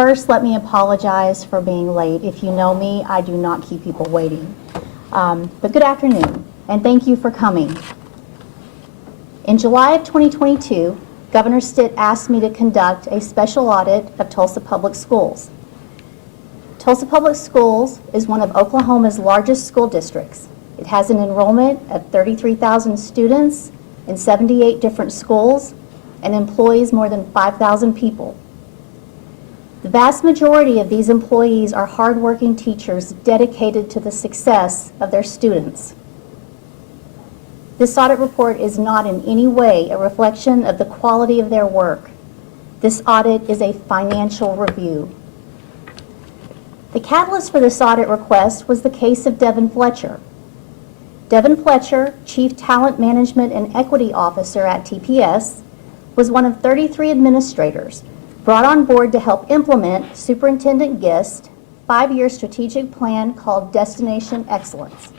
First, let me apologize for being late. If you know me, I do not keep people waiting. But good afternoon, and thank you for coming. In July of 2022, Governor Stitt asked me to conduct a special audit of Tulsa Public Schools. Tulsa Public Schools is one of Oklahoma's largest school districts. It has an enrollment of 33,000 students in 78 different schools and employs more than 5,000 people. The vast majority of these employees are hardworking teachers dedicated to the success of their students. This audit report is not in any way a reflection of the quality of their work. This audit is a financial review. The catalyst for this audit request was the case of Devin Fletcher. Devin Fletcher, Chief Talent Management and Equity Officer at TPS, was one of 33 administrators brought on board to help implement Superintendent Gist's 5-year strategic plan called Destination Excellence.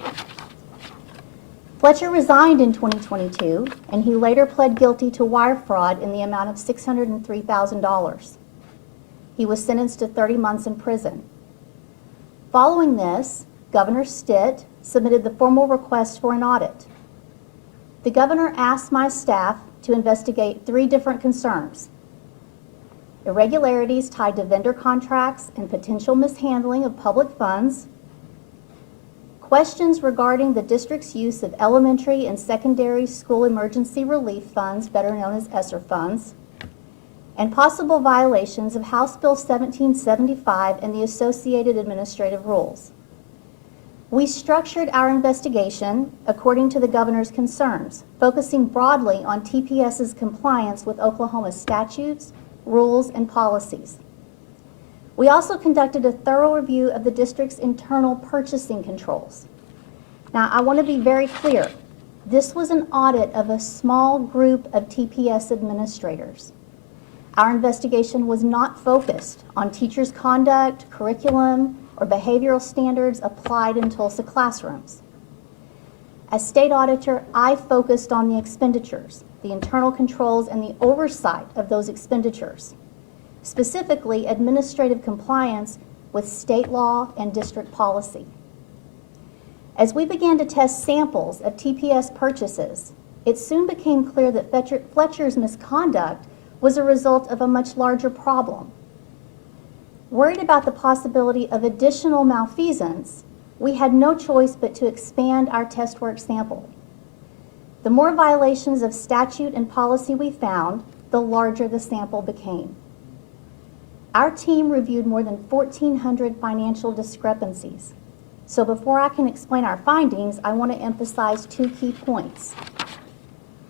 Fletcher resigned in 2022, and he later pled guilty to wire fraud in the amount of $603,000. He was sentenced to 30 months in prison. Following this, Governor Stitt submitted the formal request for an audit. The governor asked my staff to investigate 3 different concerns: irregularities tied to vendor contracts and potential mishandling of public funds, questions regarding the district's use of elementary and secondary school emergency relief funds, better known as ESSER funds, and possible violations of House Bill 1775 and the associated administrative rules. We structured our investigation according to the governor's concerns, focusing broadly on TPS's compliance with Oklahoma's statutes, rules, and policies. We also conducted a thorough review of the district's internal purchasing controls. Now, I want to be very clear. This was an audit of a small group of TPS administrators. Our investigation was not focused on teachers' conduct, curriculum, or behavioral standards applied in Tulsa classrooms. As State Auditor, I focused on the expenditures, the internal controls, and the oversight of those expenditures, specifically administrative compliance with state law and district policy. As we began to test samples of TPS purchases, it soon became clear that Fletcher's misconduct was a result of a much larger problem. Worried about the possibility of additional malfeasance, we had no choice but to expand our test work sample. The more violations of statute and policy we found, the larger the sample became. Our team reviewed more than 1,400 financial discrepancies. So before I can explain our findings, I want to emphasize 2 key points.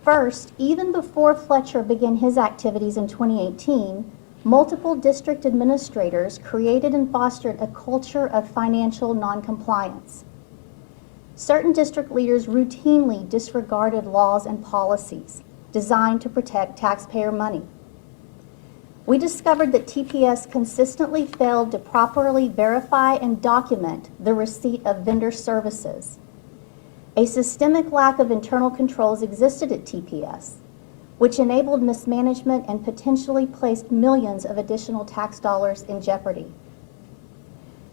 First, even before Fletcher began his activities in 2018, multiple district administrators created and fostered a culture of financial noncompliance. Certain district leaders routinely disregarded laws and policies designed to protect taxpayer money. We discovered that TPS consistently failed to properly verify and document the receipt of vendor services. A systemic lack of internal controls existed at TPS, which enabled mismanagement and potentially placed millions of additional tax dollars in jeopardy.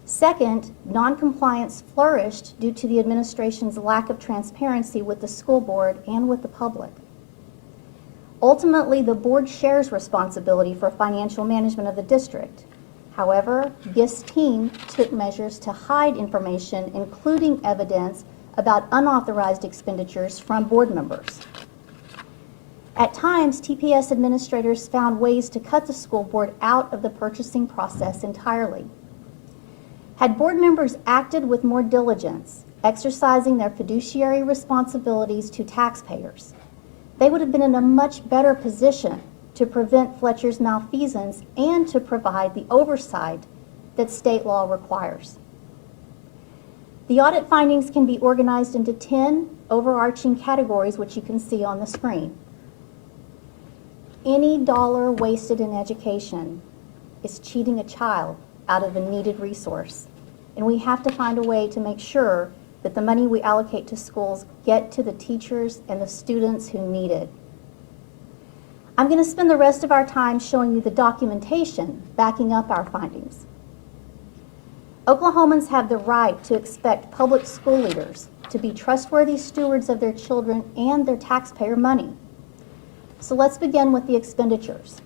Second, noncompliance flourished due to the administration's lack of transparency with the school board and with the public. Ultimately, the board shares responsibility for financial management of the district. However, Gist's team took measures to hide information, including evidence about unauthorized expenditures from board members. At times, TPS administrators found ways to cut the school board out of the purchasing process entirely. Had board members acted with more diligence, exercising their fiduciary responsibilities to taxpayers, they would have been in a much better position to prevent Fletcher's malfeasance and to provide the oversight that state law requires. The audit findings can be organized into 10 overarching categories, which you can see on the screen. Any dollar wasted in education is cheating a child out of a needed resource, and we have to find a way to make sure that the money we allocate to schools get to the teachers and the students who need it. I'm going to spend the rest of our time showing you the documentation backing up our findings. Oklahomans have the right to expect public school leaders to be trustworthy stewards of their children and their taxpayer money. So let's begin with the expenditures.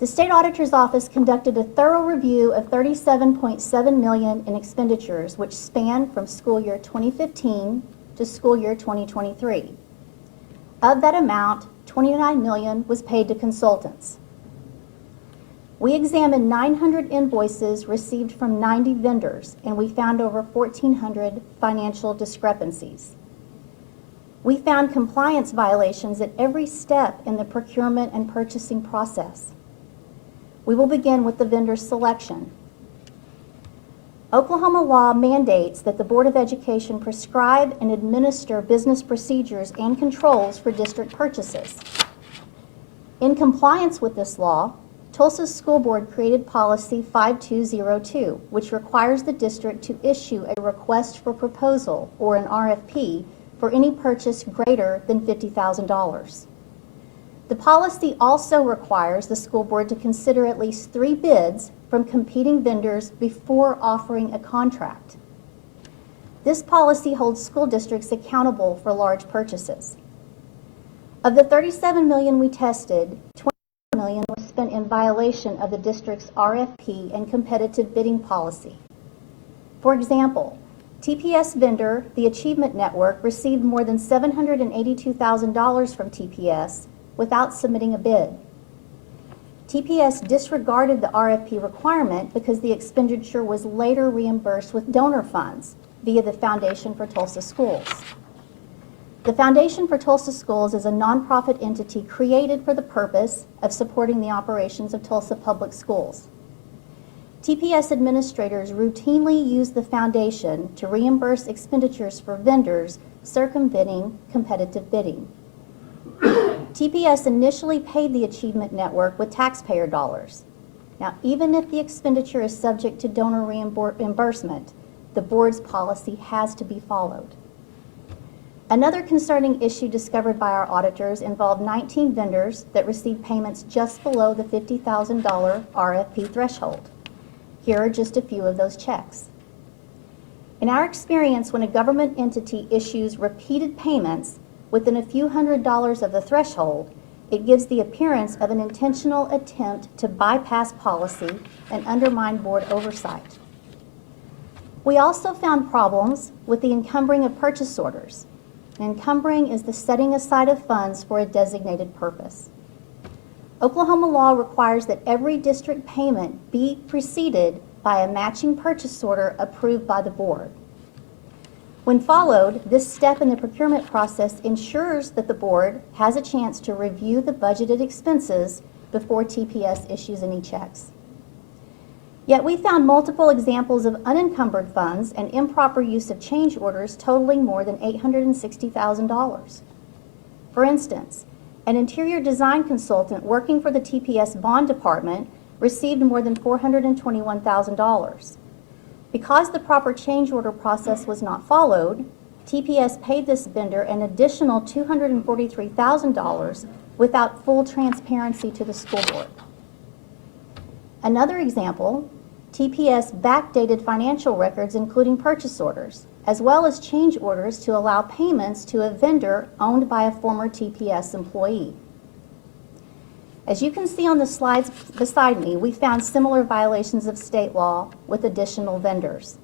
The State Auditor's Office conducted a thorough review of $37.7 million in expenditures, which span from school year 2015 to school year 2023. Of that amount, $29 million was paid to consultants. We examined 900 invoices received from 90 vendors, and we found over 1,400 financial discrepancies. We found compliance violations at every step in the procurement and purchasing process. We will begin with the vendor selection. Oklahoma law mandates that the Board of Education prescribe and administer business procedures and controls for district purchases. In compliance with this law, Tulsa's school board created policy 5202, which requires the district to issue a request for proposal, or an RFP, for any purchase greater than $50,000. The policy also requires the school board to consider at least 3 bids from competing vendors before offering a contract. This policy holds school districts accountable for large purchases. Of the $37 million we tested, $20 million was spent in violation of the district's RFP and competitive bidding policy. For example, TPS vendor, the Achievement Network, received more than $782,000 from TPS without submitting a bid. TPS disregarded the RFP requirement because the expenditure was later reimbursed with donor funds via the Foundation for Tulsa Schools. The Foundation for Tulsa Schools is a nonprofit entity created for the purpose of supporting the operations of Tulsa Public Schools. TPS administrators routinely use the foundation to reimburse expenditures for vendors circumventing competitive bidding. TPS initially paid the Achievement Network with taxpayer dollars. Now, even if the expenditure is subject to donor reimbursement, the board's policy has to be followed. Another concerning issue discovered by our auditors involved 19 vendors that received payments just below the $50,000 RFP threshold. Here are just a few of those checks. In our experience, when a government entity issues repeated payments within a few $100s of the threshold, it gives the appearance of an intentional attempt to bypass policy and undermine board oversight. We also found problems with the encumbering of purchase orders. Encumbering is the setting aside of funds for a designated purpose. Oklahoma law requires that every district payment be preceded by a matching purchase order approved by the board. When followed, this step in the procurement process ensures that the board has a chance to review the budgeted expenses before TPS issues any checks. Yet we found multiple examples of unencumbered funds and improper use of change orders totaling more than $860,000. For instance, an interior design consultant working for the TPS bond department received more than $421,000. Because the proper change order process was not followed, TPS paid this vendor an additional $243,000 without full transparency to the school board. Another example, TPS backdated financial records including purchase orders, as well as change orders to allow payments to a vendor owned by a former TPS employee. As you can see on the slides beside me, we found similar violations of state law with additional vendors.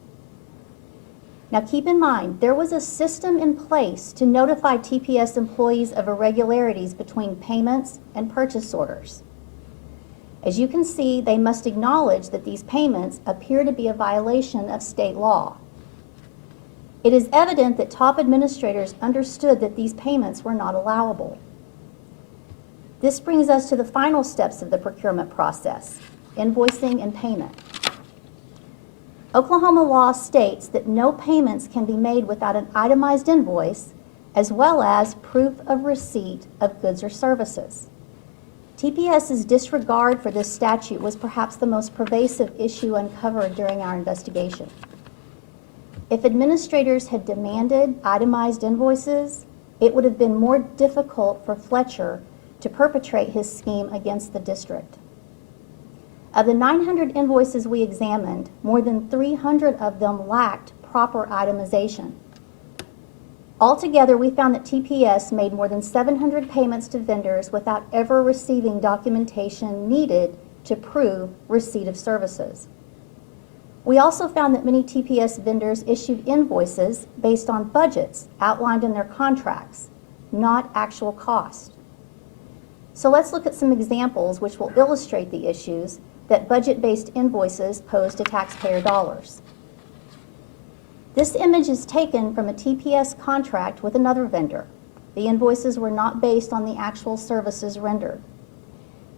Now keep in mind, there was a system in place to notify TPS employees of irregularities between payments and purchase orders. As you can see, they must acknowledge that these payments appear to be a violation of state law. It is evident that top administrators understood that these payments were not allowable. This brings us to the final steps of the procurement process, invoicing and payment. Oklahoma law states that no payments can be made without an itemized invoice, as well as proof of receipt of goods or services. TPS's disregard for this statute was perhaps the most pervasive issue uncovered during our investigation. If administrators had demanded itemized invoices, it would have been more difficult for Fletcher to perpetrate his scheme against the district. Of the 900 invoices we examined, more than 300 of them lacked proper itemization. Altogether, we found that TPS made more than 700 payments to vendors without ever receiving documentation needed to prove receipt of services. We also found that many TPS vendors issued invoices based on budgets outlined in their contracts, not actual cost. So let's look at some examples which will illustrate the issues that budget-based invoices pose to taxpayer dollars. This image is taken from a TPS contract with another vendor. The invoices were not based on the actual services rendered.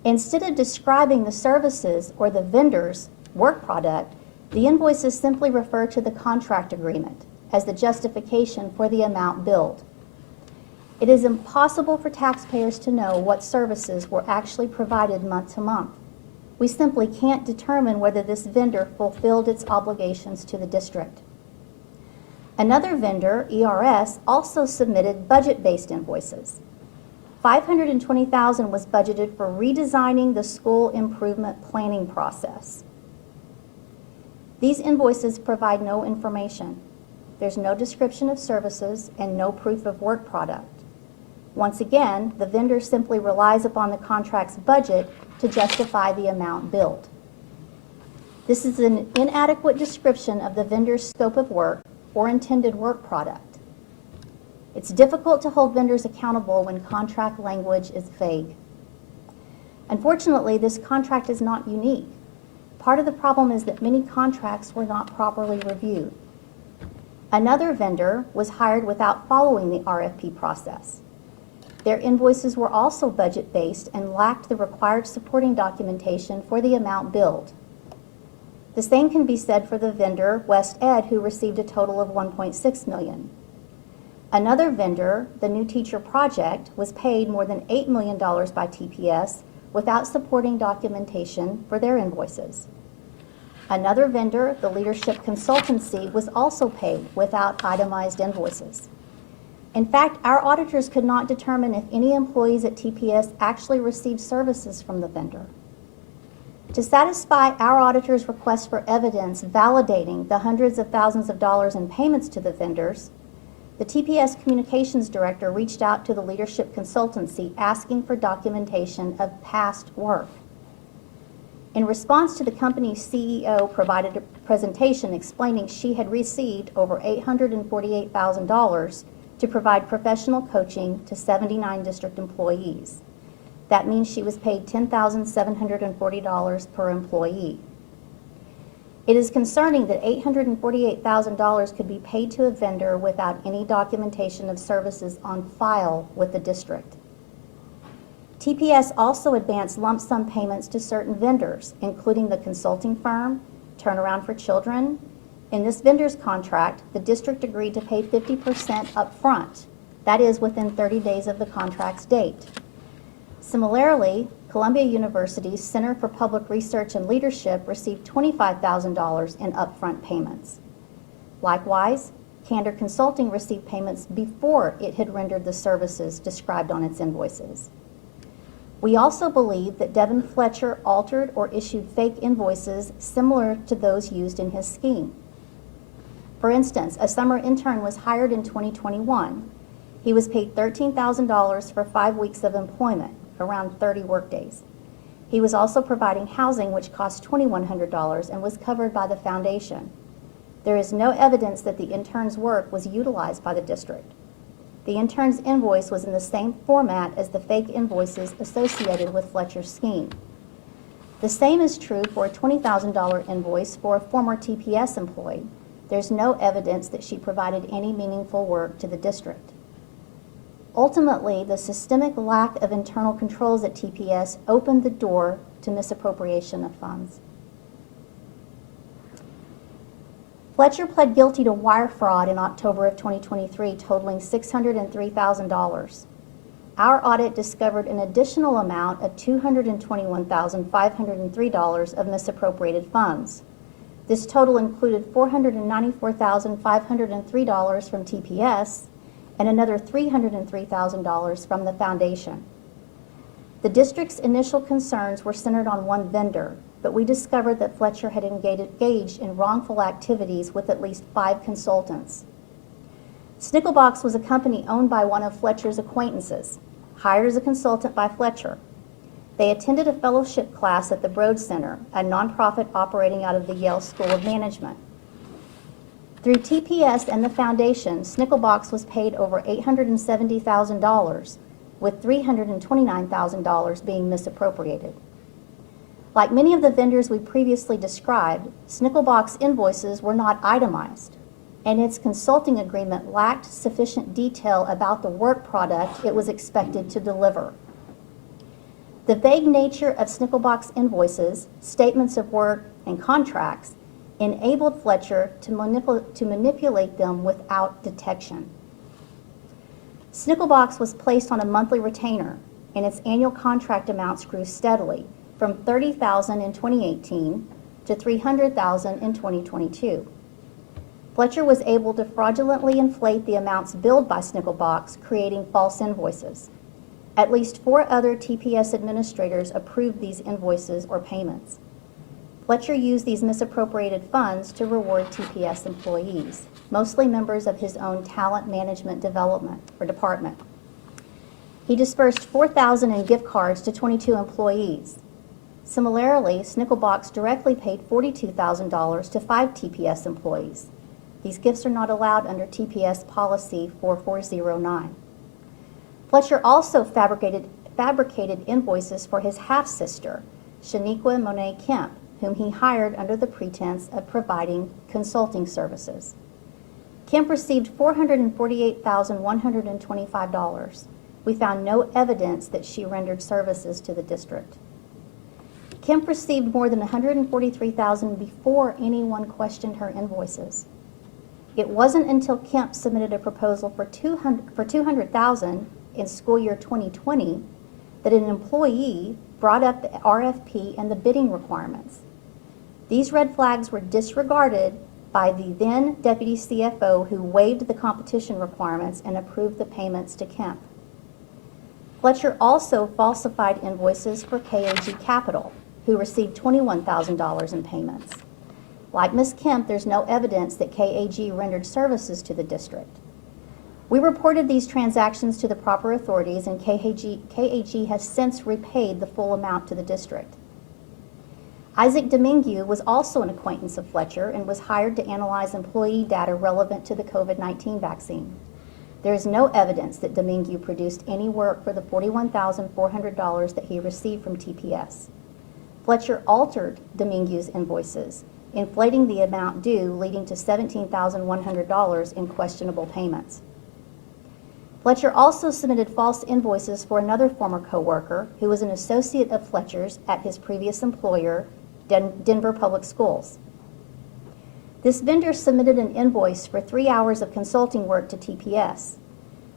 Instead of describing the services or the vendor's work product, the invoices simply refer to the contract agreement as the justification for the amount billed. It is impossible for taxpayers to know what services were actually provided month to month. We simply can't determine whether this vendor fulfilled its obligations to the district. Another vendor, ERS, also submitted budget-based invoices. $520,000 was budgeted for redesigning the school improvement planning process. These invoices provide no information. There's no description of services and no proof of work product. Once again, the vendor simply relies upon the contract's budget to justify the amount billed. This is an inadequate description of the vendor's scope of work or intended work product. It's difficult to hold vendors accountable when contract language is vague. Unfortunately, this contract is not unique. Part of the problem is that many contracts were not properly reviewed. Another vendor was hired without following the RFP process. Their invoices were also budget-based and lacked the required supporting documentation for the amount billed. The same can be said for the vendor, West Ed, who received a total of $1.6 million. Another vendor, the New Teacher Project, was paid more than $8 million by TPS without supporting documentation for their invoices. Another vendor, the Leadership Consultancy, was also paid without itemized invoices. In fact, our auditors could not determine if any employees at TPS actually received services from the vendor. To satisfy our auditors' request for evidence validating the hundreds of thousands of dollars in payments to the vendors, the TPS Communications Director reached out to the Leadership Consultancy asking for documentation of past work. In response to the company's CEO provided a presentation explaining she had received over $848,000 to provide professional coaching to 79 district employees. That means she was paid $10,740 per employee. It is concerning that $848,000 could be paid to a vendor without any documentation of services on file with the district. TPS also advanced lump sum payments to certain vendors, including the consulting firm, Turnaround for Children. In this vendor's contract, the district agreed to pay 50% up front, that is within 30 days of the contract's date. Similarly, Columbia University's Center for Public Research and Leadership received $25,000 in upfront payments. Likewise, Candor Consulting received payments before it had rendered the services described on its invoices. We also believe that Devin Fletcher altered or issued fake invoices similar to those used in his scheme. For instance, a summer intern was hired in 2021. He was paid $13,000 for 5 weeks of employment, around 30 workdays. He was also providing housing, which cost $2,100 and was covered by the foundation. There is no evidence that the intern's work was utilized by the district. The intern's invoice was in the same format as the fake invoices associated with Fletcher's scheme. The same is true for a $20,000 invoice for a former TPS employee. There's no evidence that she provided any meaningful work to the district. Ultimately, the systemic lack of internal controls at TPS opened the door to misappropriation of funds. Fletcher pled guilty to wire fraud in October of 2023, totaling $603,000. Our audit discovered an additional amount of $221,503 of misappropriated funds. This total included $494,503 from TPS and another $303,000 from the foundation. The district's initial concerns were centered on one vendor, but we discovered that Fletcher had engaged in wrongful activities with at least 5 consultants. Snickelbox was a company owned by one of Fletcher's acquaintances, hired as a consultant by Fletcher. They attended a fellowship class at the Broad Center, a nonprofit operating out of the Yale School of Management. Through TPS and the foundation, Snickelbox was paid over $870,000, with $329,000 being misappropriated. Like many of the vendors we previously described, Snickelbox invoices were not itemized, and its consulting agreement lacked sufficient detail about the work product it was expected to deliver. The vague nature of Snickelbox invoices, statements of work, and contracts enabled Fletcher to manipulate them without detection. Snickelbox was placed on a monthly retainer, and its annual contract amounts grew steadily from $30,000 in 2018 to $300,000 in 2022. Fletcher was able to fraudulently inflate the amounts billed by Snickelbox, creating false invoices. At least 4 other TPS administrators approved these invoices or payments. Fletcher used these misappropriated funds to reward TPS employees, mostly members of his own talent management department. He dispersed $4,000 in gift cards to 22 employees. Similarly, Snickelbox directly paid $42,000 to 5 TPS employees. These gifts are not allowed under TPS policy 4409. Fletcher also fabricated invoices for his half-sister, Shaniqua Monet Kemp, whom he hired under the pretense of providing consulting services. Kemp received $448,125. We found no evidence that she rendered services to the district. Kemp received more than $143,000 before anyone questioned her invoices. It wasn't until Kemp submitted a proposal for $200,000 in school year 2020 that an employee brought up the RFP and the bidding requirements. These red flags were disregarded by the then Deputy CFO, who waived the competition requirements and approved the payments to Kemp. Fletcher also falsified invoices for KAG Capital, who received $21,000 in payments. Like Ms. Kemp, there's no evidence that KAG rendered services to the district. We reported these transactions to the proper authorities, and KAG has since repaid the full amount to the district. Isaac Domingue was also an acquaintance of Fletcher and was hired to analyze employee data relevant to the COVID-19 vaccine. There is no evidence that Domingue produced any work for the $41,400 that he received from TPS. Fletcher altered Domingue's invoices, inflating the amount due, leading to $17,100 in questionable payments. Fletcher also submitted false invoices for another former coworker who was an associate of Fletcher's at his previous employer, Denver Public Schools. This vendor submitted an invoice for 3 hours of consulting work to TPS.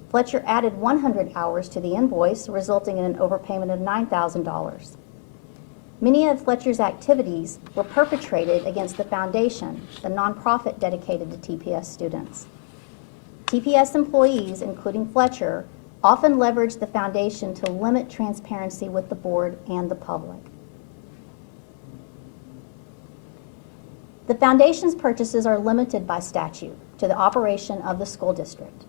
Fletcher added 100 hours to the invoice, resulting in an overpayment of $9,000. Many of Fletcher's activities were perpetrated against the foundation, the nonprofit dedicated to TPS students. TPS employees, including Fletcher, often leveraged the foundation to limit transparency with the board and the public. The foundation's purchases are limited by statute to the operation of the school district.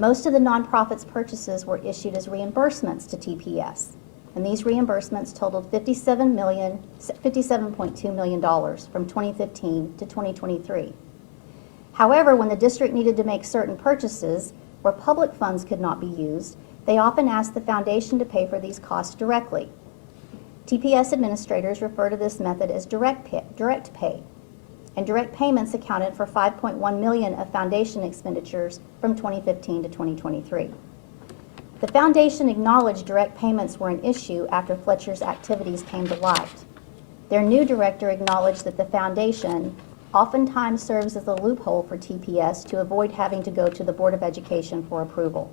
Most of the nonprofit's purchases were issued as reimbursements to TPS, and these reimbursements totaled $57.2 million from 2015 to 2023. However, when the district needed to make certain purchases where public funds could not be used, they often asked the foundation to pay for these costs directly. TPS administrators refer to this method as direct pay, and direct payments accounted for $5.1 million of foundation expenditures from 2015 to 2023. The foundation acknowledged direct payments were an issue after Fletcher's activities came to light. Their new director acknowledged that the foundation oftentimes serves as a loophole for TPS to avoid having to go to the Board of Education for approval.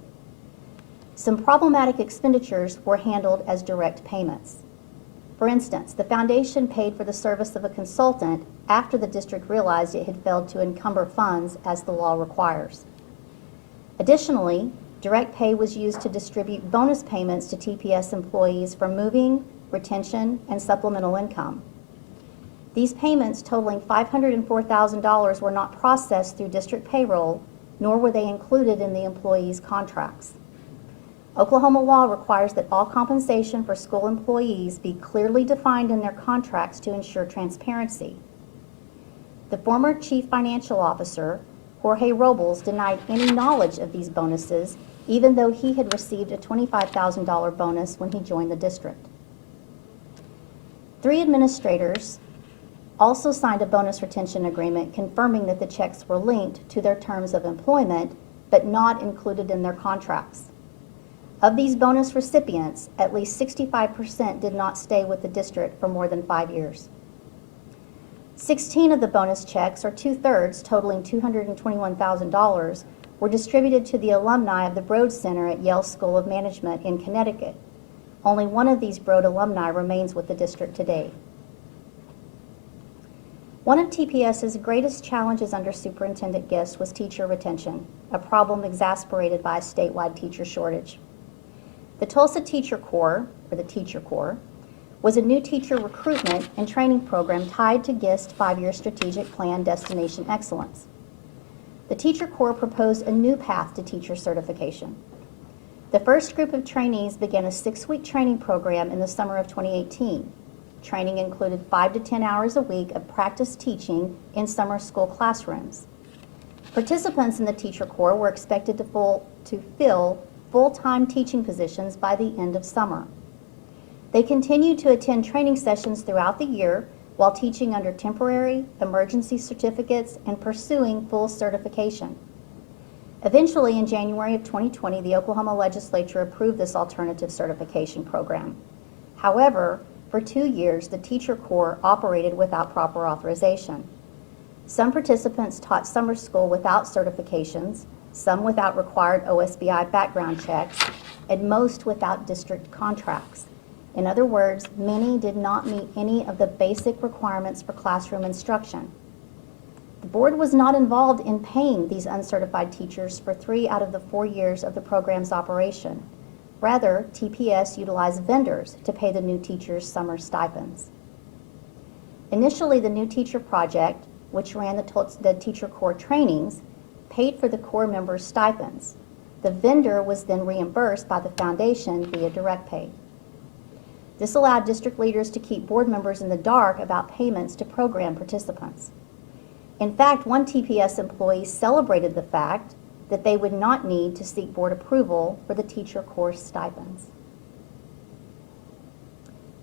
Some problematic expenditures were handled as direct payments. For instance, the foundation paid for the service of a consultant after the district realized it had failed to encumber funds as the law requires. Additionally, direct pay was used to distribute bonus payments to TPS employees for moving, retention, and supplemental income. These payments totaling $504,000 were not processed through district payroll, nor were they included in the employees' contracts. Oklahoma law requires that all compensation for school employees be clearly defined in their contracts to ensure transparency. The former Chief Financial Officer, Jorge Robles, denied any knowledge of these bonuses, even though he had received a $25,000 bonus when he joined the district. 3 administrators also signed a bonus retention agreement confirming that the checks were linked to their terms of employment, but not included in their contracts. Of these bonus recipients, at least 65% did not stay with the district for more than 5 years. 16 of the bonus checks, or 2/3, totaling $221,000, were distributed to the alumni of the Broad Center at Yale School of Management in Connecticut. Only one of these Broad alumni remains with the district today. One of TPS's greatest challenges under Superintendent Gist was teacher retention, a problem exacerbated by a statewide teacher shortage. The Tulsa Teacher Corps, or the Teacher Corps, was a new teacher recruitment and training program tied to Gist's 5-year strategic plan, Destination Excellence. The Teacher Corps proposed a new path to teacher certification. The first group of trainees began a 6-week training program in the summer of 2018. Training included 5 to 10 hours a week of practice teaching in summer school classrooms. Participants in the Teacher Corps were expected to fill full-time teaching positions by the end of summer. They continued to attend training sessions throughout the year while teaching under temporary, emergency certificates, and pursuing full certification. Eventually, in January of 2020, the Oklahoma legislature approved this alternative certification program. However, for 2 years, the Teacher Corps operated without proper authorization. Some participants taught summer school without certifications, some without required OSBI background checks, and most without district contracts. In other words, many did not meet any of the basic requirements for classroom instruction. The board was not involved in paying these uncertified teachers for 3 out of the 4 years of the program's operation. Rather, TPS utilized vendors to pay the new teachers summer stipends. Initially, the New Teacher Project, which ran the Teacher Corps trainings, paid for the Corps members' stipends. The vendor was then reimbursed by the foundation via direct pay. This allowed district leaders to keep board members in the dark about payments to program participants. In fact, one TPS employee celebrated the fact that they would not need to seek board approval for the Teacher Corps stipends.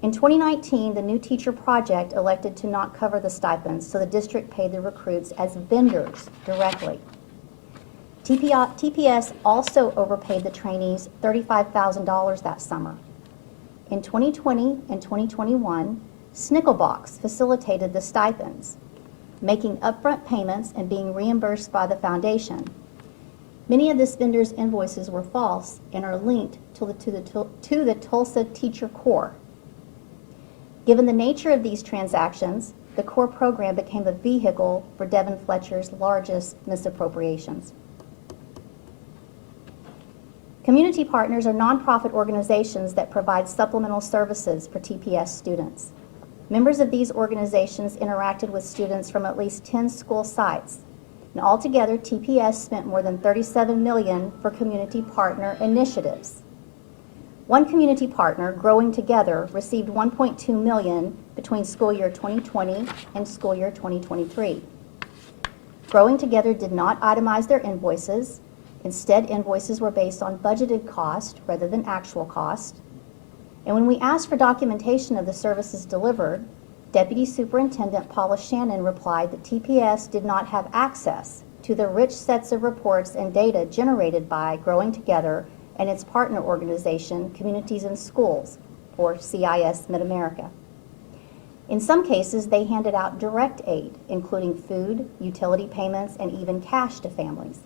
In 2019, the New Teacher Project elected to not cover the stipends, so the district paid the recruits as vendors directly. TPS also overpaid the trainees $35,000 that summer. In 2020 and 2021, Snickelbox facilitated the stipends, making upfront payments and being reimbursed by the foundation. Many of this vendor's invoices were false and are linked to the Tulsa Teacher Corps. Given the nature of these transactions, the Corps program became a vehicle for Devin Fletcher's largest misappropriations. Community partners are nonprofit organizations that provide supplemental services for TPS students. Members of these organizations interacted with students from at least 10 school sites. And altogether, TPS spent more than $37 million for community partner initiatives. One community partner, Growing Together, received $1.2 million between school year 2020 and school year 2023. Growing Together did not itemize their invoices. Instead, invoices were based on budgeted cost rather than actual cost. And when we asked for documentation of the services delivered, Deputy Superintendent Paula Shannon replied that TPS did not have access to the rich sets of reports and data generated by Growing Together and its partner organization, Communities in Schools, or CIS Mid-America. In some cases, they handed out direct aid, including food, utility payments, and even cash to families.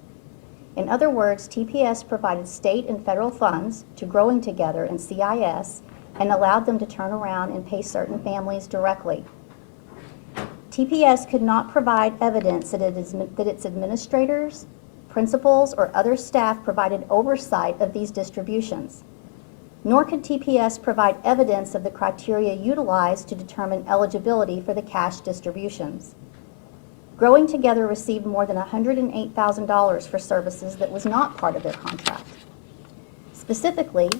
In other words, TPS provided state and federal funds to Growing Together and CIS and allowed them to turn around and pay certain families directly. TPS could not provide evidence that its administrators, principals, or other staff provided oversight of these distributions. Nor could TPS provide evidence of the criteria utilized to determine eligibility for the cash distributions. Growing Together received more than $108,000 for services that was not part of their contract. Specifically,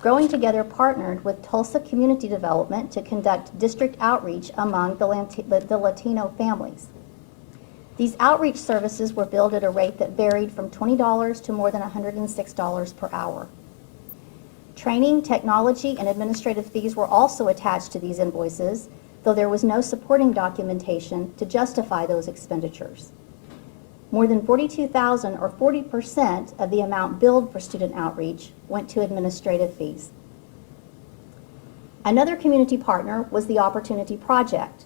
Growing Together partnered with Tulsa Community Development to conduct district outreach among the Latino families. These outreach services were billed at a rate that varied from $20 to more than $106 per hour. Training, technology, and administrative fees were also attached to these invoices, though there was no supporting documentation to justify those expenditures. More than $42,000, or 40% of the amount billed for student outreach, went to administrative fees. Another community partner was the Opportunity Project.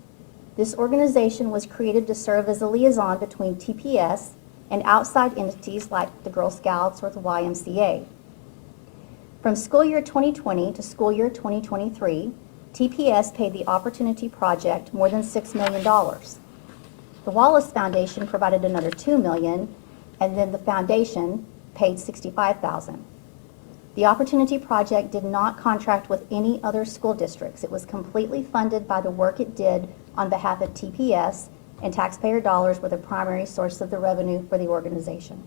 This organization was created to serve as a liaison between TPS and outside entities like the Girl Scouts or the YMCA. From school year 2020 to school year 2023, TPS paid the Opportunity Project more than $6 million. The Wallace Foundation provided another $2 million, and then the foundation paid $65,000. The Opportunity Project did not contract with any other school districts. It was completely funded by the work it did on behalf of TPS, and taxpayer dollars were the primary source of the revenue for the organization.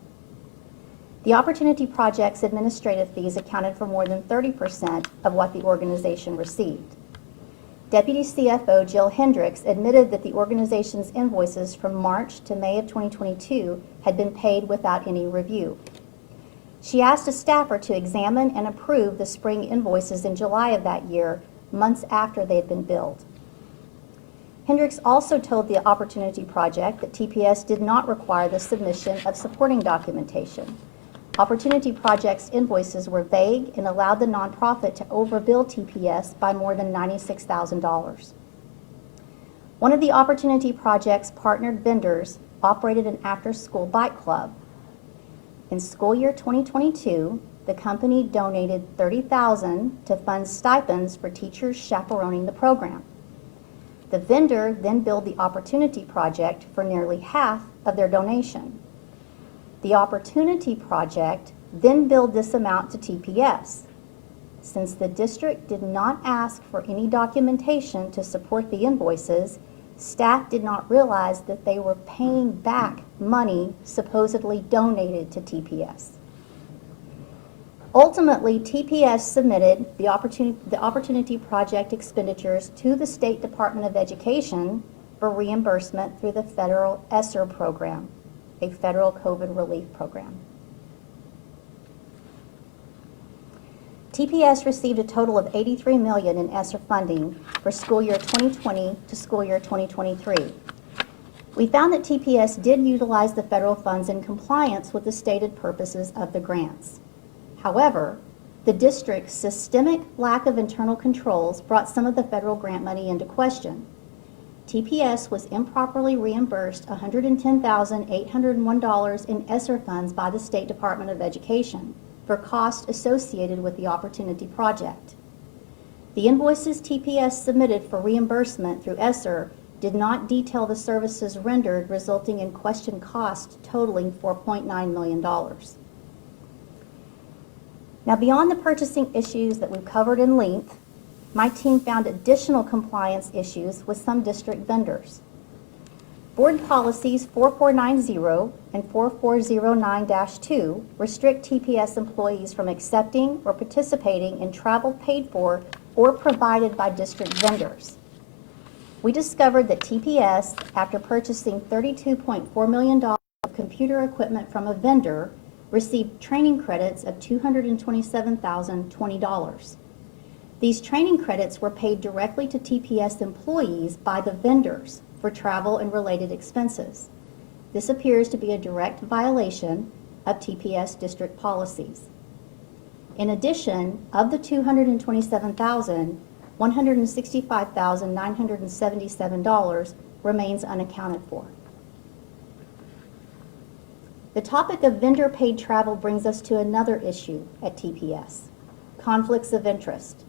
The Opportunity Project's administrative fees accounted for more than 30% of what the organization received. Deputy CFO Jill Hendricks admitted that the organization's invoices from March to May of 2022 had been paid without any review. She asked a staffer to examine and approve the spring invoices in July of that year, months after they had been billed. Hendricks also told the Opportunity Project that TPS did not require the submission of supporting documentation. Opportunity Project's invoices were vague and allowed the nonprofit to overbill TPS by more than $96,000. One of the Opportunity Project's partnered vendors operated an after-school bike club. In school year 2022, the company donated $30,000 to fund stipends for teachers chaperoning the program. The vendor then billed the Opportunity Project for nearly half of their donation. The Opportunity Project then billed this amount to TPS. Since the district did not ask for any documentation to support the invoices, staff did not realize that they were paying back money supposedly donated to TPS. Ultimately, TPS submitted the Opportunity Project expenditures to the State Department of Education for reimbursement through the federal ESSER program, a federal COVID relief program. TPS received a total of $83 million in ESSER funding for school year 2020 to school year 2023. We found that TPS did utilize the federal funds in compliance with the stated purposes of the grants. However, the district's systemic lack of internal controls brought some of the federal grant money into question. TPS was improperly reimbursed $110,801 in ESSER funds by the State Department of Education for costs associated with the Opportunity Project. The invoices TPS submitted for reimbursement through ESSER did not detail the services rendered, resulting in questioned costs totaling $4.9 million. Now, beyond the purchasing issues that we've covered in length, my team found additional compliance issues with some district vendors. Board policies 4490 and 4409-2 restrict TPS employees from accepting or participating in travel paid for or provided by district vendors. We discovered that TPS, after purchasing $32.4 million of computer equipment from a vendor, received training credits of $227,020. These training credits were paid directly to TPS employees by the vendors for travel and related expenses. This appears to be a direct violation of TPS district policies. In addition, of the $227,000, $165,977 remains unaccounted for. The topic of vendor-paid travel brings us to another issue at TPS, conflicts of interest.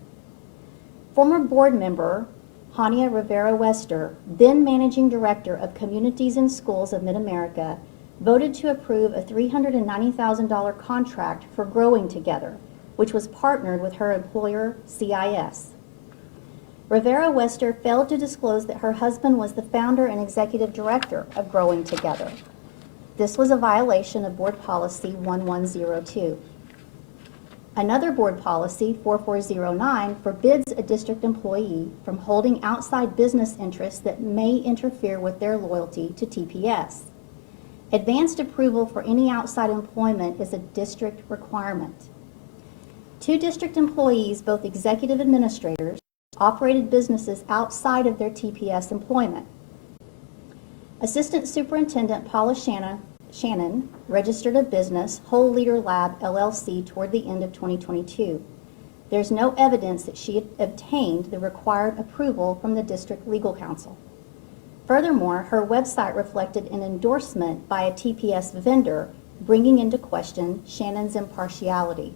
Former board member Hania Rivera Wester, then Managing Director of Communities and Schools of Mid-America, voted to approve a $390,000 contract for Growing Together, which was partnered with her employer, CIS. Rivera Wester failed to disclose that her husband was the founder and executive director of Growing Together. This was a violation of Board Policy 1102. Another board policy, 4409, forbids a district employee from holding outside business interests that may interfere with their loyalty to TPS. Advanced approval for any outside employment is a district requirement. Two district employees, both executive administrators, operated businesses outside of their TPS employment. Assistant Superintendent Paula Shannon registered a business, Whole Leader Lab LLC, toward the end of 2022. There's no evidence that she obtained the required approval from the district legal counsel. Furthermore, her website reflected an endorsement by a TPS vendor, bringing into question Shannon's impartiality.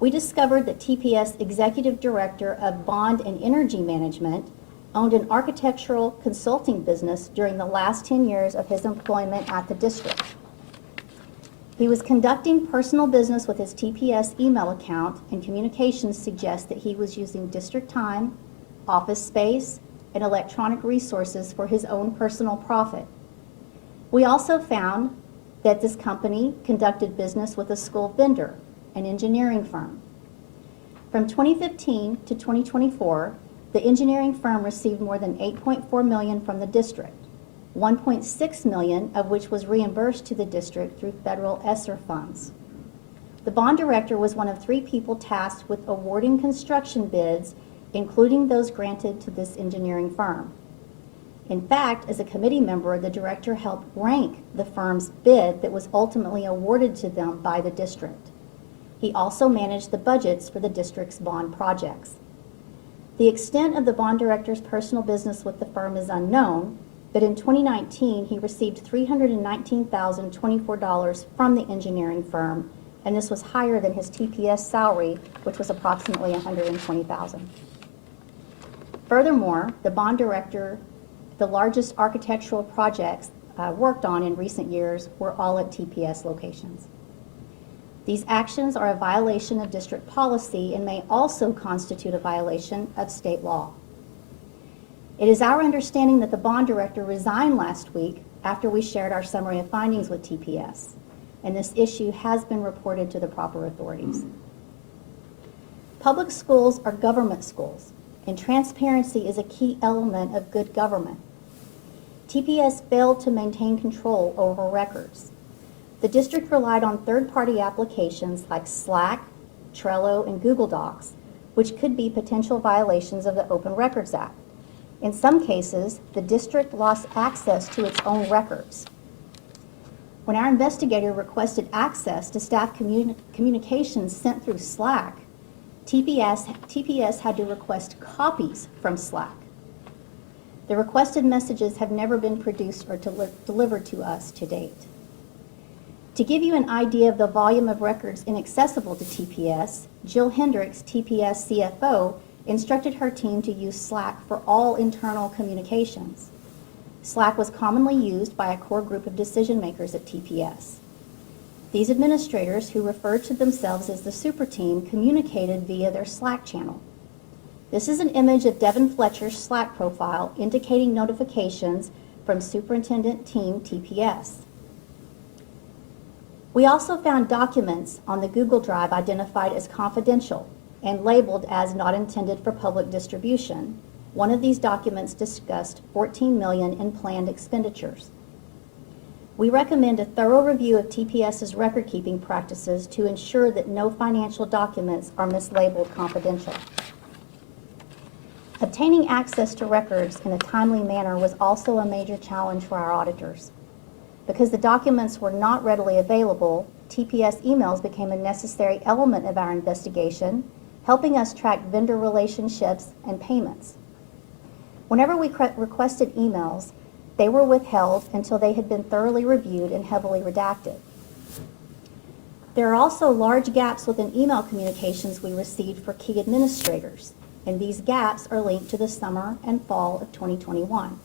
We discovered that TPS Executive Director of Bond and Energy Management owned an architectural consulting business during the last 10 years of his employment at the district. He was conducting personal business with his TPS email account, and communications suggest that he was using district time, office space, and electronic resources for his own personal profit. We also found that this company conducted business with a school vendor, an engineering firm. From 2015 to 2024, the engineering firm received more than $8.4 million from the district, $1.6 million of which was reimbursed to the district through federal ESSER funds. The bond director was one of 3 people tasked with awarding construction bids, including those granted to this engineering firm. In fact, as a committee member, the director helped rank the firm's bid that was ultimately awarded to them by the district. He also managed the budgets for the district's bond projects. The extent of the bond director's personal business with the firm is unknown, but in 2019, he received $319,024 from the engineering firm, and this was higher than his TPS salary, which was approximately $120,000. Furthermore, the bond director, the largest architectural projects worked on in recent years were all at TPS locations. These actions are a violation of district policy and may also constitute a violation of state law. It is our understanding that the bond director resigned last week after we shared our summary of findings with TPS, and this issue has been reported to the proper authorities. Public schools are government schools, and transparency is a key element of good government. TPS failed to maintain control over records. The district relied on third-party applications like Slack, Trello, and Google Docs, which could be potential violations of the Open Records Act. In some cases, the district lost access to its own records. When our investigator requested access to staff communications sent through Slack, TPS had to request copies from Slack. The requested messages have never been produced or delivered to us to date. To give you an idea of the volume of records inaccessible to TPS, Jill Hendricks, TPS CFO, instructed her team to use Slack for all internal communications. Slack was commonly used by a core group of decision makers at TPS. These administrators, who referred to themselves as the super team, communicated via their Slack channel. This is an image of Devin Fletcher's Slack profile indicating notifications from Superintendent Team TPS. We also found documents on the Google Drive identified as confidential and labeled as not intended for public distribution. One of these documents discussed $14 million in planned expenditures. We recommend a thorough review of TPS's record-keeping practices to ensure that no financial documents are mislabeled confidential. Obtaining access to records in a timely manner was also a major challenge for our auditors. Because the documents were not readily available, TPS emails became a necessary element of our investigation, helping us track vendor relationships and payments. Whenever we requested emails, they were withheld until they had been thoroughly reviewed and heavily redacted. There are also large gaps within email communications we received for key administrators, and these gaps are linked to the summer and fall of 2021.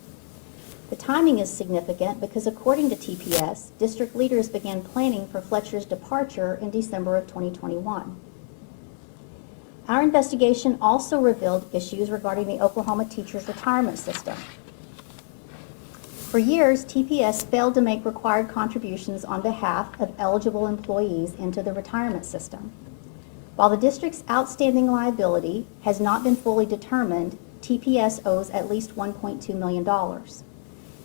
The timing is significant because according to TPS, district leaders began planning for Fletcher's departure in December of 2021. Our investigation also revealed issues regarding the Oklahoma teachers' retirement system. For years, TPS failed to make required contributions on behalf of eligible employees into the retirement system. While the district's outstanding liability has not been fully determined, TPS owes at least $1.2 million.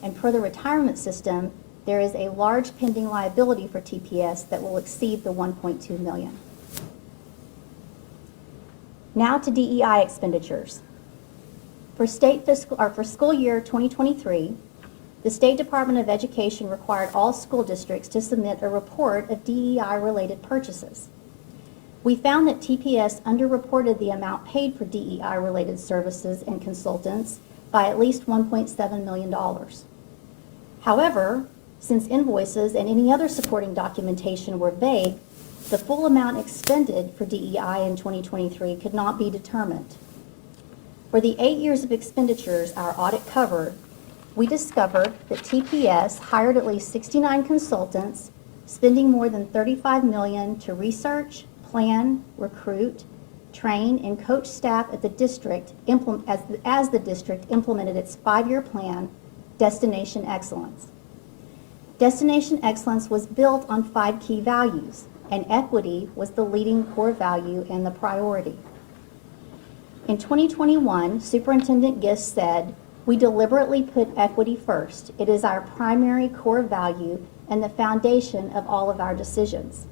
And per the retirement system, there is a large pending liability for TPS that will exceed the $1.2 million. Now to DEI expenditures. For school year 2023, the State Department of Education required all school districts to submit a report of DEI-related purchases. We found that TPS underreported the amount paid for DEI-related services and consultants by at least $1.7 million. However, since invoices and any other supporting documentation were vague, the full amount expended for DEI in 2023 could not be determined. For the 8 years of expenditures our audit covered, we discovered that TPS hired at least 69 consultants, spending more than $35 million to research, plan, recruit, train, and coach staff at the district as the district implemented its 5-year plan, Destination Excellence. Destination Excellence was built on 5 key values, and equity was the leading core value and the priority. In 2021, Superintendent Gist said, "We deliberately put equity first. It is our primary core value and the foundation of all of our decisions."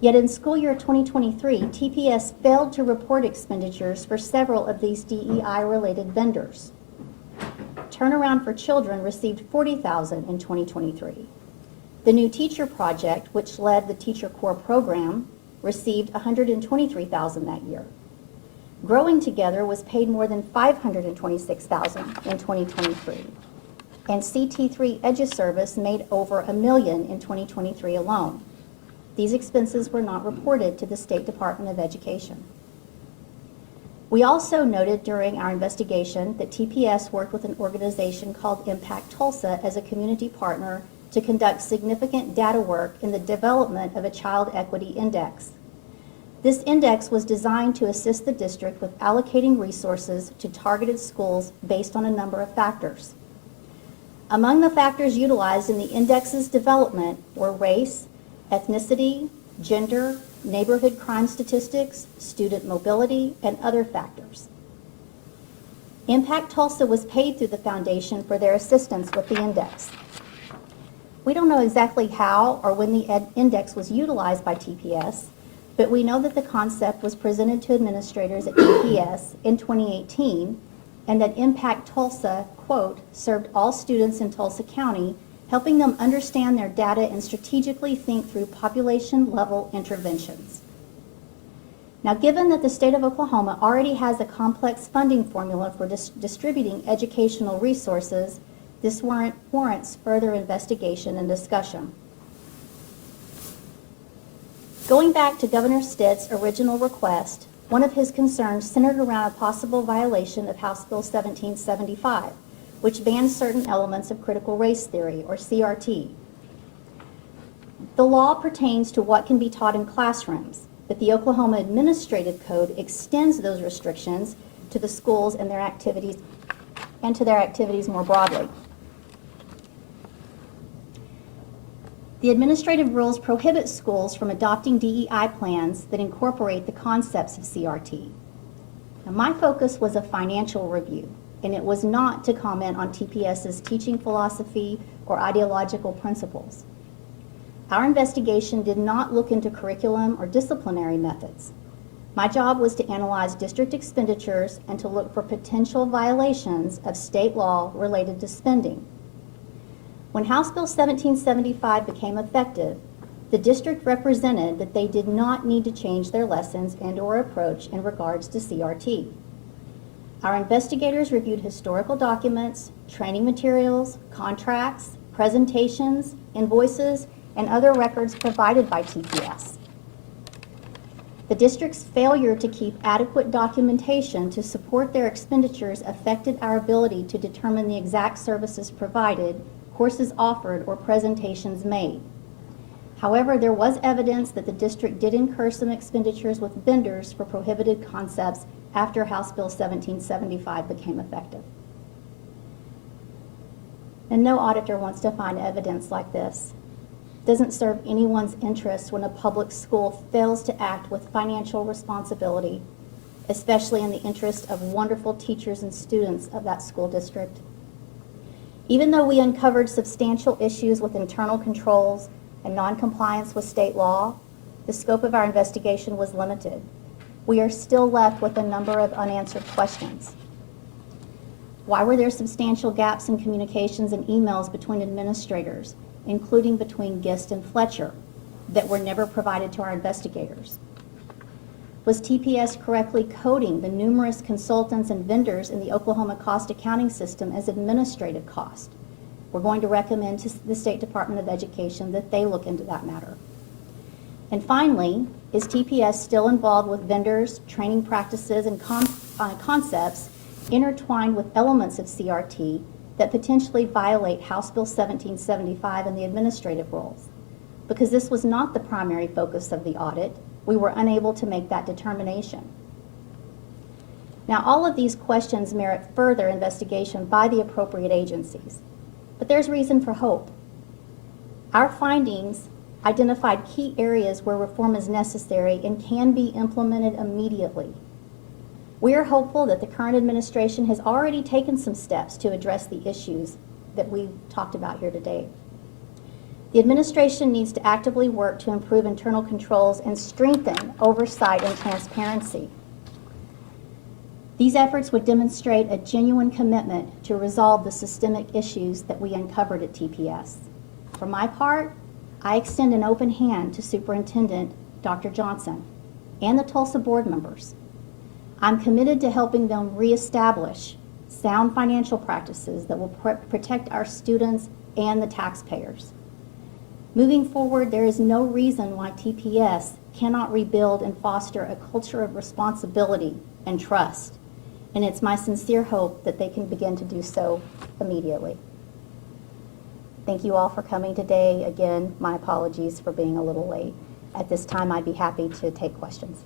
Yet in school year 2023, TPS failed to report expenditures for several of these DEI-related vendors. Turnaround for Children received $40,000 in 2023. The New Teacher Project, which led the Teacher Corps program, received $123,000 that year. Growing Together was paid more than $526,000 in 2023. And CT3 EduService made over $1 million in 2023 alone. These expenses were not reported to the State Department of Education. We also noted during our investigation that TPS worked with an organization called Impact Tulsa as a community partner to conduct significant data work in the development of a Child Equity Index. This index was designed to assist the district with allocating resources to targeted schools based on a number of factors. Among the factors utilized in the index's development were race, ethnicity, gender, neighborhood crime statistics, student mobility, and other factors. Impact Tulsa was paid through the foundation for their assistance with the index. We don't know exactly how or when the index was utilized by TPS, but we know that the concept was presented to administrators at TPS in 2018 and that Impact Tulsa, quote, served all students in Tulsa County, helping them understand their data and strategically think through population-level interventions. Now, given that the state of Oklahoma already has a complex funding formula for distributing educational resources, this warrants further investigation and discussion. Going back to Governor Stitt's original request, one of his concerns centered around a possible violation of House Bill 1775, which bans certain elements of critical race theory, or CRT. The law pertains to what can be taught in classrooms, but the Oklahoma Administrative Code extends those restrictions to the schools and their activities, and to their activities more broadly. The administrative rules prohibit schools from adopting DEI plans that incorporate the concepts of CRT. Now, my focus was a financial review, and it was not to comment on TPS's teaching philosophy or ideological principles. Our investigation did not look into curriculum or disciplinary methods. My job was to analyze district expenditures and to look for potential violations of state law related to spending. When House Bill 1775 became effective, the district represented that they did not need to change their lessons and/or approach in regards to CRT. Our investigators reviewed historical documents, training materials, contracts, presentations, invoices, and other records provided by TPS. The district's failure to keep adequate documentation to support their expenditures affected our ability to determine the exact services provided, courses offered, or presentations made. However, there was evidence that the district did incur some expenditures with vendors for prohibited concepts after House Bill 1775 became effective. And no auditor wants to find evidence like this. It doesn't serve anyone's interest when a public school fails to act with financial responsibility, especially in the interest of wonderful teachers and students of that school district. Even though we uncovered substantial issues with internal controls and non-compliance with state law, the scope of our investigation was limited. We are still left with a number of unanswered questions. Why were there substantial gaps in communications and emails between administrators, including between Gist and Fletcher, that were never provided to our investigators? Was TPS correctly coding the numerous consultants and vendors in the Oklahoma cost accounting system as administrative cost? We're going to recommend to the State Department of Education that they look into that matter. And finally, is TPS still involved with vendors, training practices, and concepts intertwined with elements of CRT that potentially violate House Bill 1775 and the administrative roles? Because this was not the primary focus of the audit, we were unable to make that determination. Now, all of these questions merit further investigation by the appropriate agencies, but there's reason for hope. Our findings identified key areas where reform is necessary and can be implemented immediately. We are hopeful that the current administration has already taken some steps to address the issues that we've talked about here today. The administration needs to actively work to improve internal controls and strengthen oversight and transparency. These efforts would demonstrate a genuine commitment to resolve the systemic issues that we uncovered at TPS. For my part, I extend an open hand to Superintendent Dr. Johnson and the Tulsa board members. I'm committed to helping them reestablish sound financial practices that will protect our students and the taxpayers. Moving forward, there is no reason why TPS cannot rebuild and foster a culture of responsibility and trust. And it's my sincere hope that they can begin to do so immediately. Thank you all for coming today. Again, my apologies for being a little late. At this time, I'd be happy to take questions.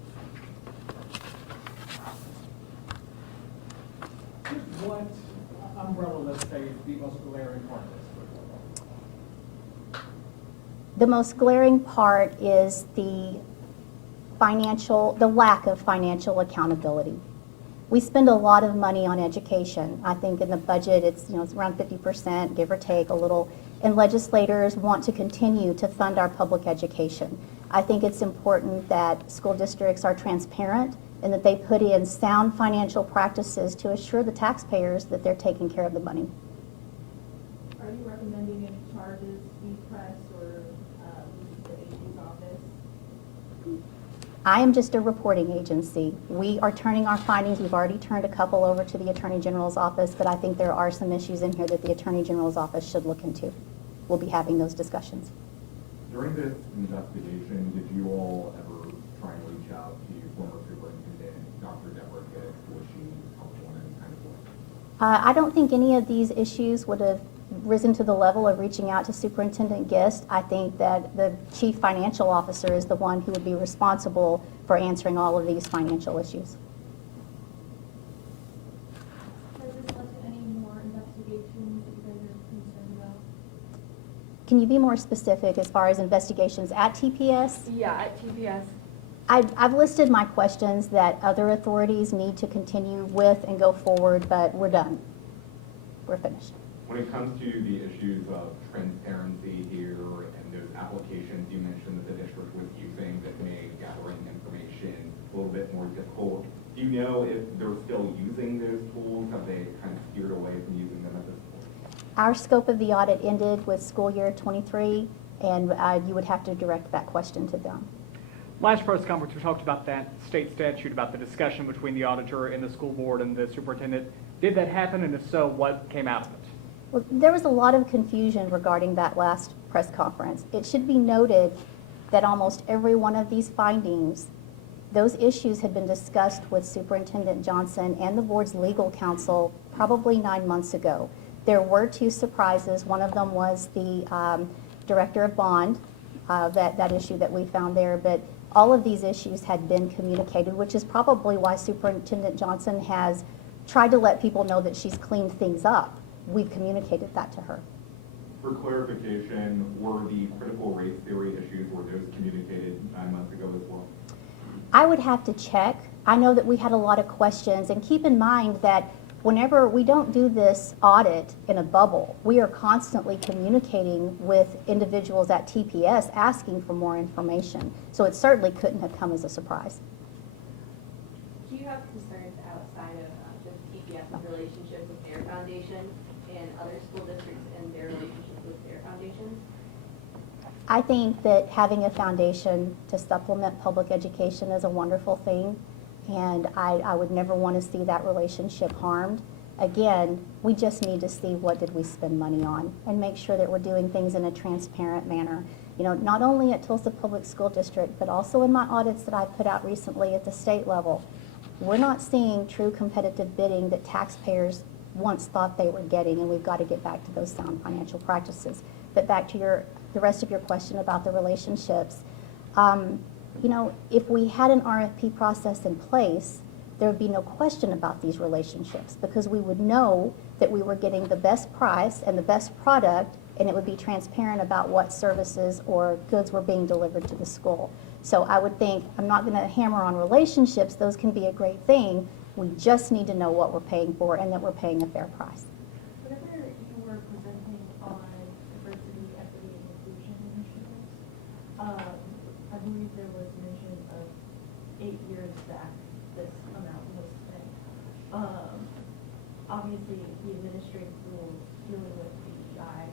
What umbrella, let's say, is the most glaring part of this? The most glaring part is the lack of financial accountability. We spend a lot of money on education. I think in the budget it's around 50%, give or take a little, and legislators want to continue to fund our public education. I think it's important that school districts are transparent and that they put in sound financial practices to assure the taxpayers that they're taking care of the money. Are you recommending any charges be pressed or the AG's office? I am just a reporting agency. We are turning our findings. We've already turned a couple over to the Attorney General's office, but I think there are some issues in here that the Attorney General's office should look into. We'll be having those discussions. During this investigation, did you all ever try and reach out to former Superintendent Dr. Deborah Gitt? Was she helpful in any kind of way? I don't think any of these issues would have risen to the level of reaching out to Superintendent Gist. I think that the Chief Financial Officer is the one who would be responsible for answering all of these financial issues. Has this led to any more investigations that you guys are concerned about? Can you be more specific as far as investigations at TPS? Yeah, at TPS. I've listed my questions that other authorities need to continue with and go forward, but we're done. We're finished. When it comes to the issues of transparency here and those applications, you mentioned that the district was using that made gathering information a little bit more difficult. Do you know if they're still using those tools? Have they kind of steered away from using them at this point? Our scope of the audit ended with school year 23, and you would have to direct that question to them. Last press conference, we talked about that state statute, about the discussion between the auditor and the school board and the superintendent. Did that happen, and if so, what came out of it? Well, there was a lot of confusion regarding that last press conference. It should be noted that almost every one of these findings those issues had been discussed with Superintendent Johnson and the board's legal counsel probably 9 months ago. There were 2 surprises. One of them was the director of bond, that issue that we found there, but all of these issues had been communicated, which is probably why Superintendent Johnson has tried to let people know that she's cleaned things up. We've communicated that to her. For clarification, were the critical race theory issues, were those communicated 9 months ago as well? I would have to check. I know that we had a lot of questions, and keep in mind that whenever we don't do this audit in a bubble, we are constantly communicating with individuals at TPS asking for more information. So it certainly couldn't have come as a surprise. Do you have concerns outside of just TPS's relationship with their foundation and other school districts and their relationship with their foundations? I think that having a foundation to supplement public education is a wonderful thing, and I would never want to see that relationship harmed. Again, we just need to see what did we spend money on and make sure that we're doing things in a transparent manner. You know, not only at Tulsa Public School District, but also in my audits that I've put out recently at the state level. We're not seeing true competitive bidding that taxpayers once thought they were getting, and we've got to get back to those sound financial practices. But back to the rest of your question about the relationships. You know, if we had an RFP process in place, there would be no question about these relationships because we would know that we were getting the best price and the best product, and it would be transparent about what services or goods were being delivered to the school. So I would think, I'm not going to hammer on relationships, those can be a great thing. We just need to know what we're paying for and that we're paying a fair price. Whenever you were presenting on diversity, equity, and inclusion initiatives, I believe there was mention of 8 years back, this amount was spent. Obviously, the administrative rules dealing with DEI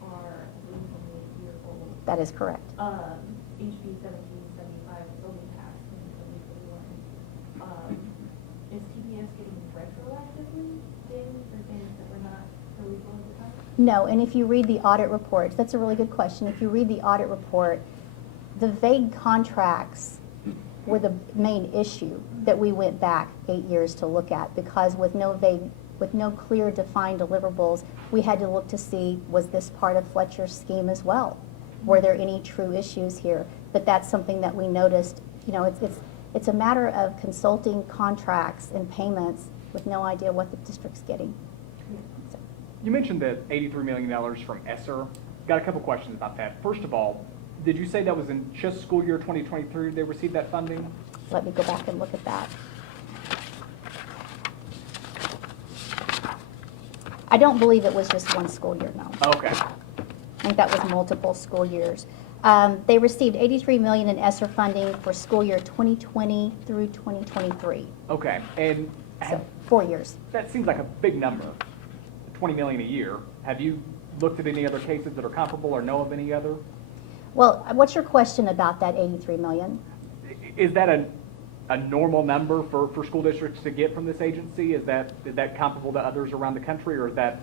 are, I believe, only 8 years old. That is correct. HB 1775 only passed in 2021. Is TPS getting retroactively things or things that were not illegal at the time? No, and if you read the audit report, that's a really good question. If you read the audit report, the vague contracts were the main issue that we went back 8 years to look at because with no clear defined deliverables, we had to look to see, was this part of Fletcher's scheme as well? Were there any true issues here? But that's something that we noticed. You know, it's a matter of consulting contracts and payments with no idea what the district's getting. So. You mentioned the $83 million from ESSER. Got a couple questions about that. First of all, did you say that was in just school year 2023 they received that funding? Let me go back and look at that. I don't believe it was just one school year, no. Okay. I think that was multiple school years. They received $83 million in ESSER funding for school year 2020 through 2023. Okay. And So 4 years. that seems like a big number, $20 million a year. Have you looked at any other cases that are comparable or know of any other? Well, what's your question about that $83 million? Is that a normal number for school districts to get from this agency? Is that comparable to others around the country, or is that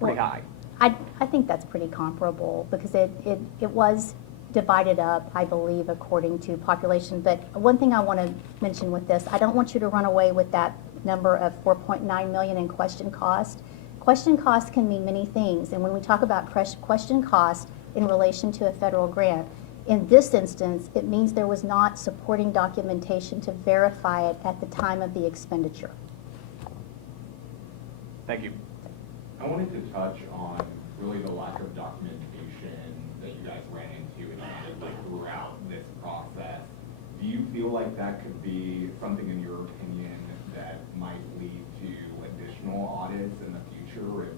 pretty Well, high? I think that's pretty comparable because it was divided up, I believe, according to population. But one thing I want to mention with this, I don't want you to run away with that number of $4.9 million in question cost. Question cost can mean many things, and when we talk about question cost in relation to a federal grant, in this instance, it means there was not supporting documentation to verify it at the time of the expenditure. Thank you. I wanted to touch on really the lack of documentation that you guys ran into and throughout this process. Do you feel like that could be something, in your opinion, that might lead to additional audits in the future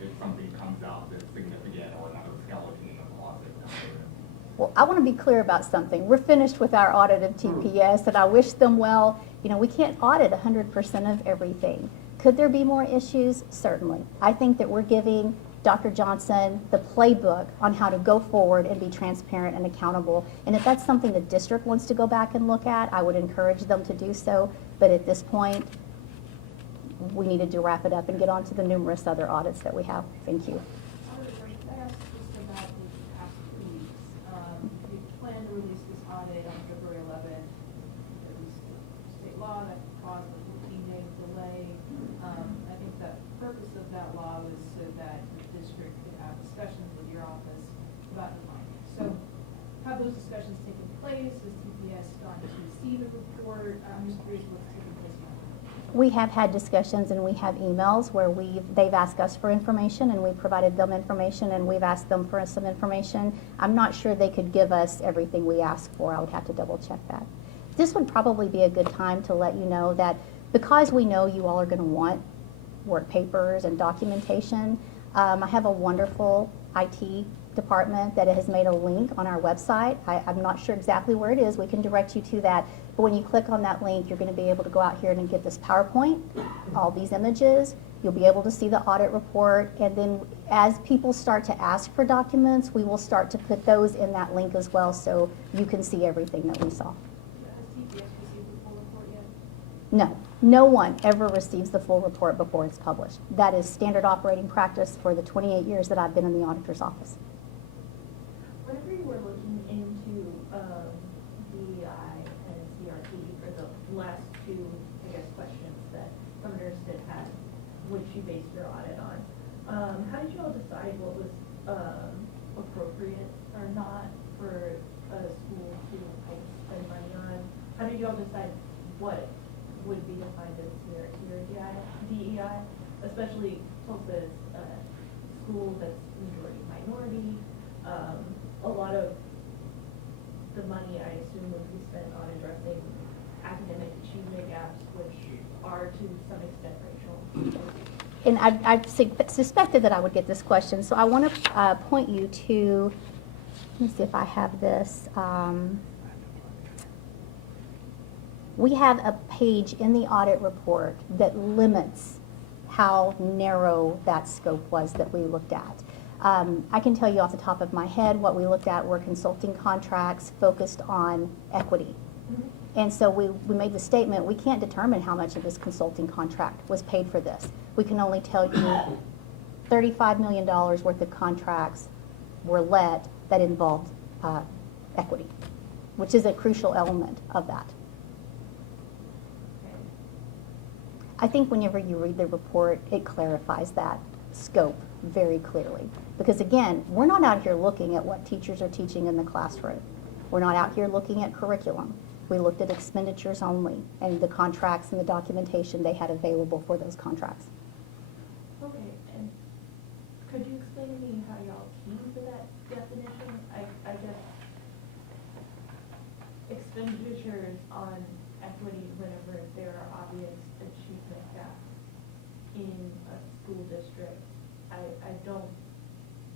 if something comes out that's significant or another skeleton in the closet comes in? Well, I want to be clear about something. We're finished with our audit of TPS, and I wish them well. You know, we can't audit 100% of everything. Could there be more issues? Certainly. I think that we're giving Dr. Johnson the playbook on how to go forward and be transparent and accountable. And if that's something the district wants to go back and look at, I would encourage them to do so. But at this point, we needed to wrap it up and get on to the numerous other audits that we have. Thank you. Auditor, could I ask just about these past 2 weeks? We plan to release this audit on February 11th, at least law that could cause a 15-day delay. I think the purpose of that law was so that the district could have discussions with your office about the findings. So have those discussions taken place? Has TPS gone to see the report? I'm just curious what's taking place now. We have had discussions and we have emails where they've asked us for information and we provided them information and we've asked them for some information. I'm not sure they could give us everything we asked for. I would have to double check that. This would probably be a good time to let you know that because we know you all are going to want work papers and documentation, I have a wonderful IT department that has made a link on our website. I'm not sure exactly where it is. We can direct you to that. But when you click on that link, you're going to be able to go out here and get this PowerPoint, all these images. You'll be able to see the audit report. And then as people start to ask for documents, we will start to put those in that link as well so you can see everything that we saw. Has TPS received the full report yet? No, no one ever receives the full report before it's published. That is standard operating practice for the 28 years that I've been in the auditor's office. Whenever you were looking into DEI and CRT for the last two, I guess, questions that Governor Stitt had, which you based your audit on, how did you all decide what was appropriate or not for a school to spend money on? How did you all decide what would be defined as CRT or DEI, especially Tulsa's school that's majority minority? A lot of the money, I assume, would be spent on addressing academic achievement gaps, which are to some extent racial. And I suspected that I would get this question, so I want to point you to, let me see if I have this. We have a page in the audit report that limits how narrow that scope was that we looked at. I can tell you off the top of my head what we looked at were consulting contracts focused on equity. And so we made the statement, we can't determine how much of this consulting contract was paid for this. We can only tell you $35 million worth of contracts were let that involved equity, which is a crucial element of that. I think whenever you read the report, it clarifies that scope very clearly. Because again, we're not out here looking at what teachers are teaching in the classroom. We're not out here looking at curriculum. We looked at expenditures only and the contracts and the documentation they had available for those contracts. Okay, and could you explain to me how y'all came to that definition? I guess expenditures on equity whenever there are obvious achievement gaps in a school district. I don't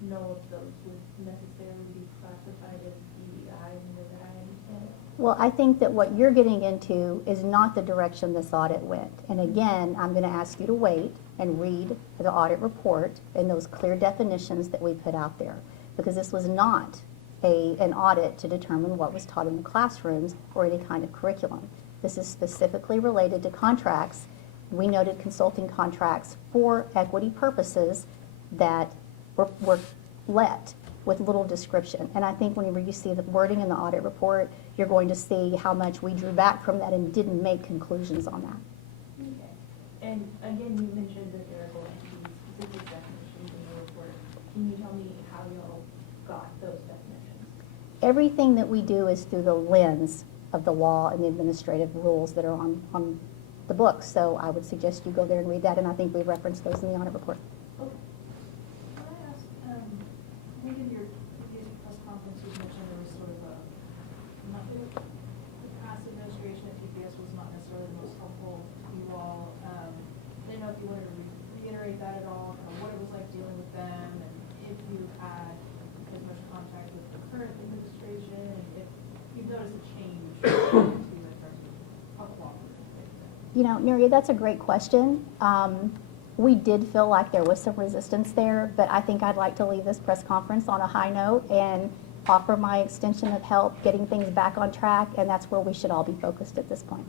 know if those would necessarily be classified as DEI in the way that I understand it. Well, I think that what you're getting into is not the direction this audit went. And again, I'm going to ask you to wait and read the audit report and those clear definitions that we put out there. Because this was not an audit to determine what was taught in the classrooms or any kind of curriculum. This is specifically related to contracts. We noted consulting contracts for equity purposes that were let with little description. And I think whenever you see the wording in the audit report, you're going to see how much we drew back from that and didn't make conclusions on that. Okay. And again, you mentioned that there are going to be specific definitions in the report. Can you tell me how y'all got those definitions? Everything that we do is through the lens of the law and the administrative rules that are on the books. So I would suggest you go there and read that, and I think we referenced those in the audit report. Okay. Can I ask, I think in your previous press conference, you mentioned there was sort of a method of past administration at TPS was not necessarily the most helpful to you all. Didn't know if you wanted to reiterate that at all, kind of what it was like dealing with them, and if you had as much contact with the current administration, and if you've noticed a change in terms of how cooperative they've been. You know, Nuria, that's a great question. We did feel like there was some resistance there, but I think I'd like to leave this press conference on a high note and offer my extension of help getting things back on track, and that's where we should all be focused at this point.